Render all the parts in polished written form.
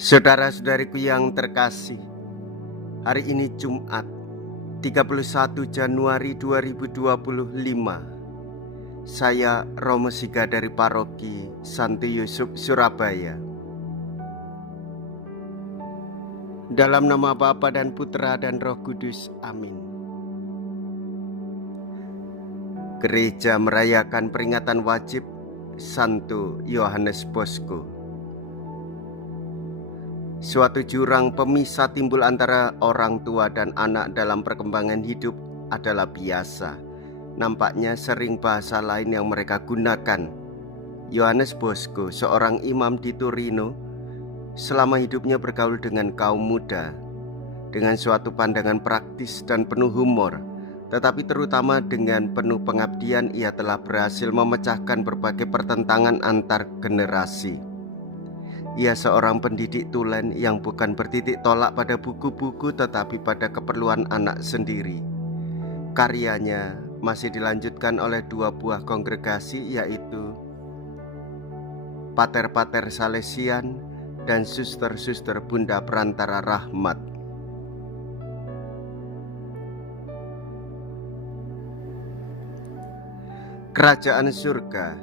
Saudara-saudariku yang terkasih, hari ini Jumat 31 Januari 2025. Saya Romo Siga dari Paroki Santo Yusuf, Surabaya. Dalam nama Bapa dan Putra dan Roh Kudus, amin. Gereja merayakan peringatan wajib Santo Yohanes Bosco. Suatu jurang pemisah timbul antara orang tua dan anak dalam perkembangan hidup adalah biasa. Nampaknya sering bahasa lain yang mereka gunakan. Yohanes Bosco, seorang imam di Torino, selama hidupnya bergaul dengan kaum muda dengan suatu pandangan praktis dan penuh humor, tetapi terutama dengan penuh pengabdian ia telah berhasil memecahkan berbagai pertentangan antar generasi. Ia seorang pendidik tulen yang bukan bertitik tolak pada buku-buku tetapi pada keperluan anak sendiri. Karyanya masih dilanjutkan oleh dua buah kongregasi, yaitu Pater-Pater Salesian dan Suster-Suster Bunda Perantara Rahmat. Kerajaan surga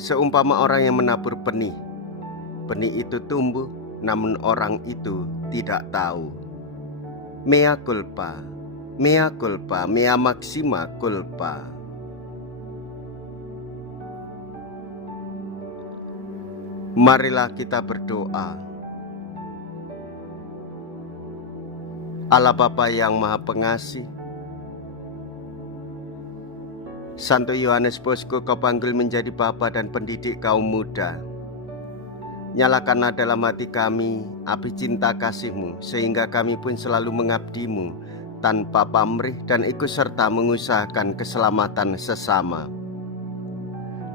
seumpama orang yang menabur benih. Benih itu tumbuh, namun orang itu tidak tahu. Mea culpa, mea culpa, mea maxima culpa. Marilah kita berdoa. Allah Bapa yang Maha Pengasih, Santo Yohanes Bosco Kau panggil menjadi Bapa dan pendidik kaum muda. Nyalakanlah dalam hati kami api cinta kasih-Mu, sehingga kami pun selalu mengabdi-Mu tanpa pamrih dan ikut serta mengusahakan keselamatan sesama.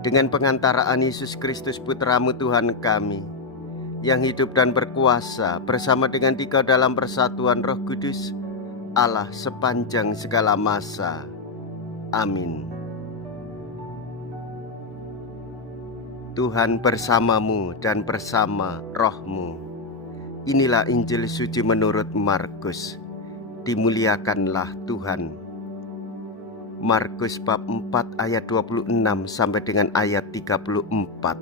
Dengan pengantaraan Yesus Kristus Putra-Mu Tuhan kami, yang hidup dan berkuasa bersama dengan Dikau dalam persatuan Roh Kudus, Allah sepanjang segala masa. Amin. Tuhan bersamamu dan bersama rohmu. Inilah Injil suci menurut Markus. Dimuliakanlah Tuhan. Markus bab 4 ayat 26 sampai dengan ayat 34.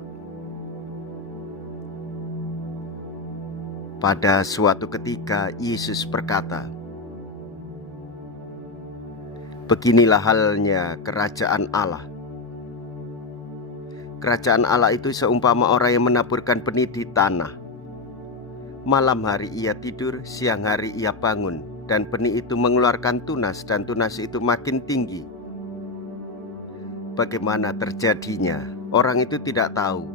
Pada suatu ketika Yesus berkata, "Beginilah halnya kerajaan Allah. Kerajaan Allah itu seumpama orang yang menaburkan benih di tanah. Malam hari ia tidur, siang hari ia bangun, dan benih itu mengeluarkan tunas, dan tunas itu makin tinggi. Bagaimana terjadinya? Orang itu tidak tahu.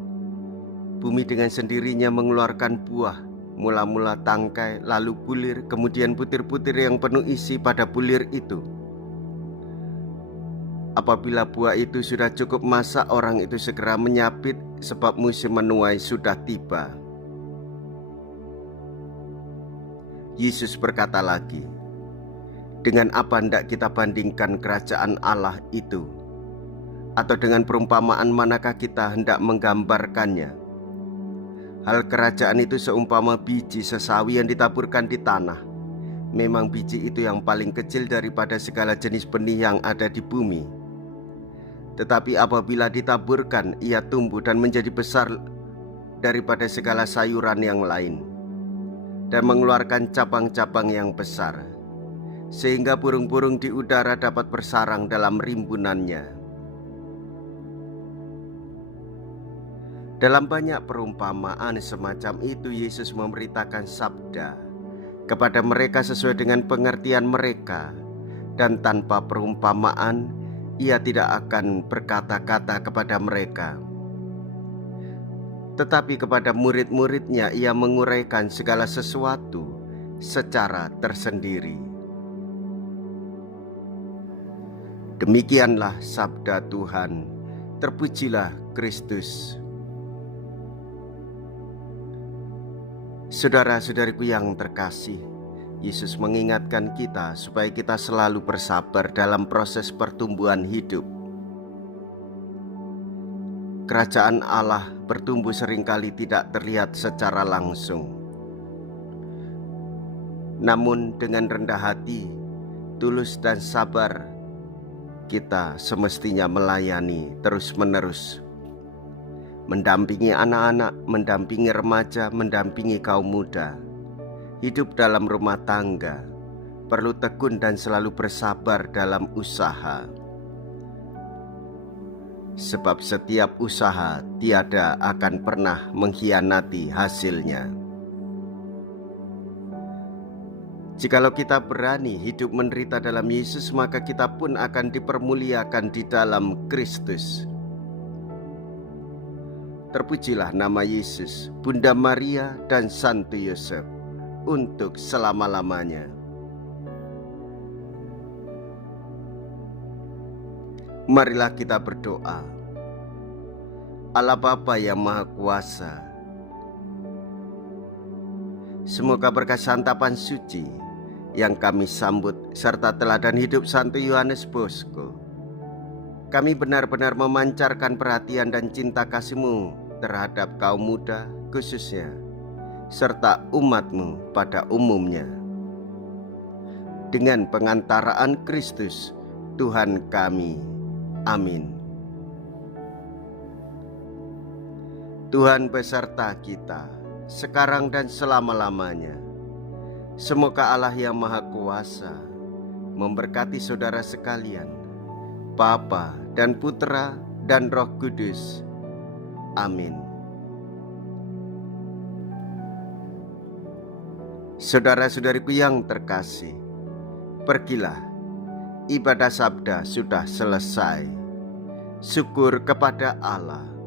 Bumi dengan sendirinya mengeluarkan buah, mula-mula tangkai, lalu bulir, kemudian butir-butir yang penuh isi pada bulir itu. Apabila buah itu sudah cukup masak, orang itu segera menyabit, sebab musim menuai sudah tiba." Yesus berkata lagi, "Dengan apa hendak kita bandingkan kerajaan Allah itu? Atau dengan perumpamaan manakah kita hendak menggambarkannya? Hal kerajaan itu seumpama biji sesawi yang ditaburkan di tanah. Memang biji itu yang paling kecil daripada segala jenis benih yang ada di bumi. Tetapi apabila ditaburkan, ia tumbuh dan menjadi besar daripada segala sayuran yang lain, dan mengeluarkan cabang-cabang yang besar, sehingga burung-burung di udara dapat bersarang dalam rimbunannya." Dalam banyak perumpamaan semacam itu, Yesus memberitakan sabda kepada mereka sesuai dengan pengertian mereka, dan tanpa perumpamaan ia tidak akan berkata-kata kepada mereka. Tetapi kepada murid-muridnya ia menguraikan segala sesuatu secara tersendiri. Demikianlah sabda Tuhan. Terpujilah Kristus. Saudara-saudariku yang terkasih, Yesus mengingatkan kita supaya kita selalu bersabar dalam proses pertumbuhan hidup. Kerajaan Allah bertumbuh seringkali tidak terlihat secara langsung. Namun dengan rendah hati, tulus dan sabar, kita semestinya melayani terus-menerus. Mendampingi anak-anak, mendampingi remaja, mendampingi kaum muda. Hidup dalam rumah tangga perlu tekun dan selalu bersabar dalam usaha. Sebab setiap usaha tiada akan pernah mengkhianati hasilnya. Jikalau kita berani hidup menderita dalam Yesus, maka kita pun akan dipermuliakan di dalam Kristus. Terpujilah nama Yesus, Bunda Maria dan Santo Yosef untuk selama-lamanya. Marilah kita berdoa. Allah Bapa yang Maha Kuasa, semoga berkat santapan suci yang kami sambut serta teladan hidup Santo Yohanes Bosco, kami benar-benar memancarkan perhatian dan cinta kasih-Mu terhadap kaum muda khususnya, serta umat-Mu pada umumnya. Dengan pengantaraan Kristus Tuhan kami. Amin. Tuhan beserta kita, sekarang dan selama-lamanya. Semoga Allah yang Maha Kuasa memberkati saudara sekalian, Bapa dan Putra dan Roh Kudus. Amin. Saudara-saudariku yang terkasih, pergilah. Ibadah sabda sudah selesai. Syukur kepada Allah.